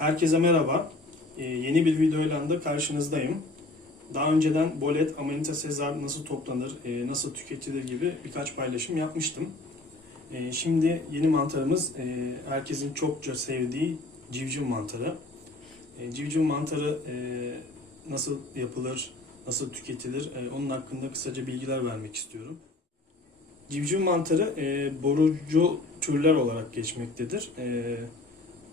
Herkese merhaba. Ee, yeni bir videoyla da karşınızdayım. Daha önceden bolet, amanita sezar nasıl toplanır, e, nasıl tüketilir gibi birkaç paylaşım yapmıştım. E, şimdi yeni mantarımız e, herkesin çokça sevdiği civciv mantarı. E, civciv mantarı e, nasıl yapılır, nasıl tüketilir e, onun hakkında kısaca bilgiler vermek istiyorum. Civciv mantarı e, borucu türler olarak geçmektedir. E,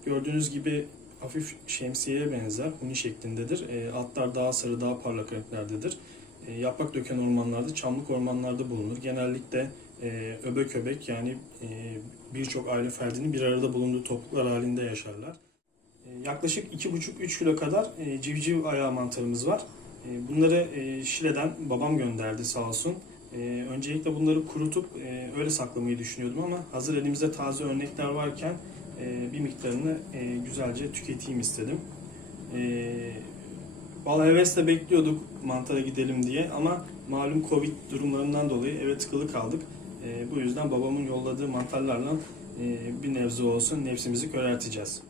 gördüğünüz gibi hafif şemsiyeye benzer, huni şeklindedir. E, altlar daha sarı, daha parlak renklerdedir. E, yaprak döken ormanlarda, çamlık ormanlarda bulunur. Genellikle e, öbek öbek yani e, birçok aile ferdinin bir arada bulunduğu topluluklar halinde yaşarlar. E, yaklaşık 2,5-3 kilo kadar e, civciv ayağı mantarımız var. E, bunları e, Şile'den babam gönderdi sağ olsun. E, öncelikle bunları kurutup e, öyle saklamayı düşünüyordum ama hazır elimizde taze örnekler varken e, bir miktarını e, güzelce tüketeyim istedim. E, Valla hevesle bekliyorduk mantara gidelim diye ama malum Covid durumlarından dolayı eve tıkılı kaldık. E, bu yüzden babamın yolladığı mantarlarla e, bir nebze olsun nefsimizi körelteceğiz.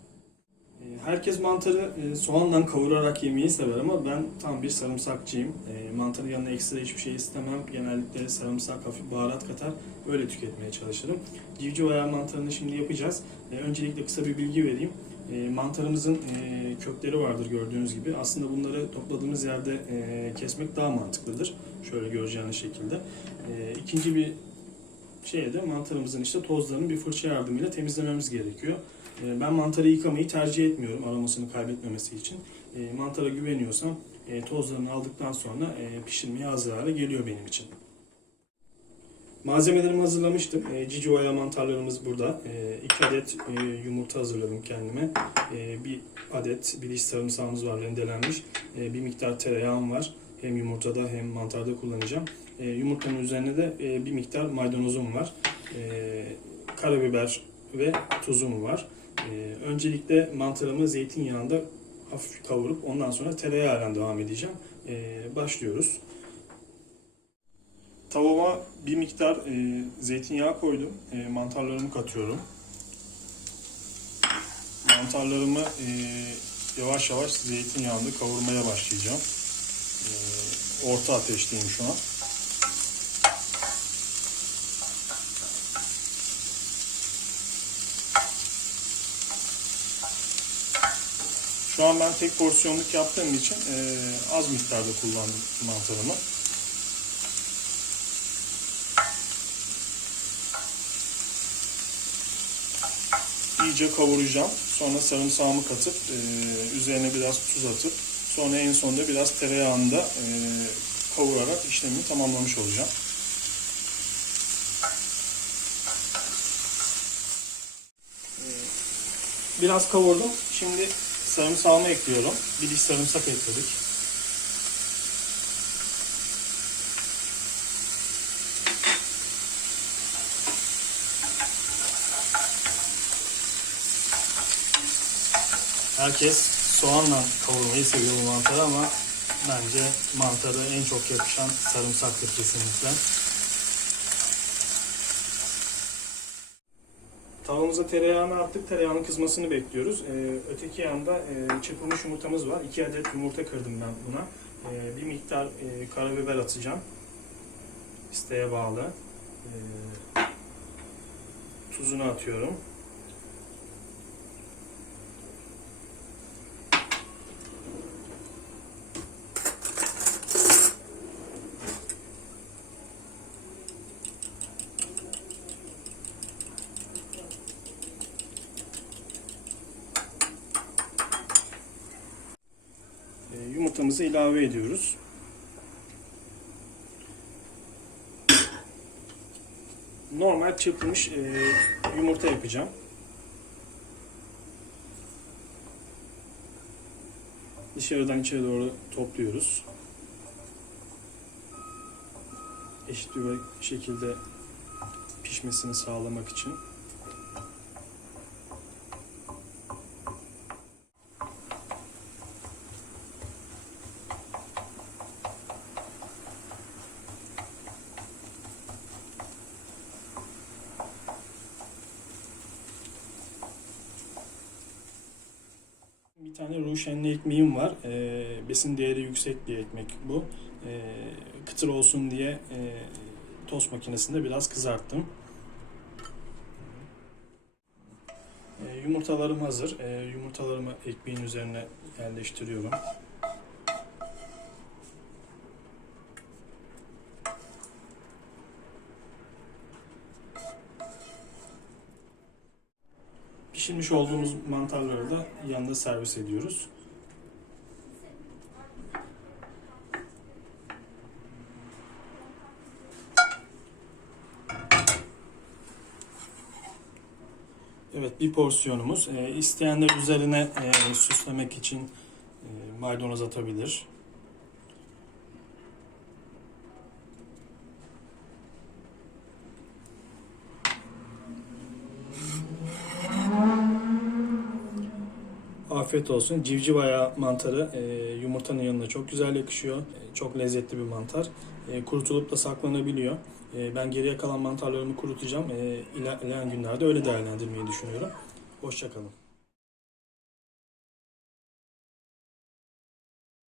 Herkes mantarı e, soğanla kavurarak yemeyi sever ama ben tam bir sarımsakçıyım. E, mantarın yanına ekstra hiçbir şey istemem. Genellikle sarımsak, hafif baharat katar. Öyle tüketmeye çalışırım. Civciv ayağı mantarını şimdi yapacağız. E, öncelikle kısa bir bilgi vereyim. Mantarımızın kökleri vardır gördüğünüz gibi. Aslında bunları topladığımız yerde kesmek daha mantıklıdır. Şöyle göreceğiniz şekilde. İkinci bir şeye de mantarımızın işte tozlarını bir fırça yardımıyla temizlememiz gerekiyor. E, Ben mantarı yıkamayı tercih etmiyorum aromasını kaybetmemesi için. E, Mantara güveniyorsam e, tozlarını aldıktan sonra e, pişirmeye hazır hale geliyor benim için. Malzemelerimi hazırlamıştım. E, cici oya mantarlarımız burada. 2 adet yumurta hazırladım kendime. E, bir adet bir diş sarımsağımız var rendelenmiş. Bir miktar tereyağım var. Hem yumurtada hem mantarda kullanacağım. Yumurtanın üzerine de bir miktar maydanozum var. Karabiber ve tuzum var. E, öncelikle mantarımı zeytinyağında hafif kavurup ondan sonra tereyağıyla devam edeceğim. E, başlıyoruz. Tavama bir miktar e, zeytinyağı koydum. E, mantarlarımı katıyorum. Mantarlarımı e, yavaş yavaş zeytinyağında kavurmaya başlayacağım. E, orta ateşteyim şu an. Şu an ben tek porsiyonluk yaptığım için e, az miktarda kullandım mantarımı. iyice kavuracağım. Sonra sarımsağımı katıp e, üzerine biraz tuz atıp sonra en sonunda biraz tereyağında e, kavurarak işlemimi tamamlamış olacağım. E, biraz kavurdum. Şimdi sarımsağımı ekliyorum. Bir diş sarımsak ekledik. Herkes soğanla kavurmayı seviyor mantarı ama bence mantarı en çok yakışan sarımsaktır kesinlikle. Tavamıza tereyağını attık. Tereyağının kızmasını bekliyoruz. Ee, öteki yanda e, çırpılmış yumurtamız var. 2 adet yumurta kırdım ben buna. Ee, bir miktar e, karabiber atacağım. İsteğe bağlı. Ee, tuzunu atıyorum. Yumurtamızı ilave ediyoruz. Normal çırpılmış e, yumurta yapacağım. Dışarıdan içeri doğru topluyoruz. Eşit bir şekilde pişmesini sağlamak için. Tane ruşenli ekmeğim var. Ee, besin değeri yüksek bir ekmek bu. Ee, kıtır olsun diye e, tost makinesinde biraz kızarttım. Ee, yumurtalarım hazır. Ee, yumurtalarımı ekmeğin üzerine yerleştiriyorum. Pişirmiş olduğumuz mantarları da yanında servis ediyoruz. Evet bir porsiyonumuz. Ee, isteyenler üzerine e, süslemek için e, maydanoz atabilir. Afiyet olsun. Civciv ayağı mantarı e, yumurtanın yanına çok güzel yakışıyor. E, çok lezzetli bir mantar. E, kurutulup da saklanabiliyor. E, ben geriye kalan mantarlarımı kurutacağım. E, ilerleyen günlerde öyle değerlendirmeyi düşünüyorum. Hoşçakalın.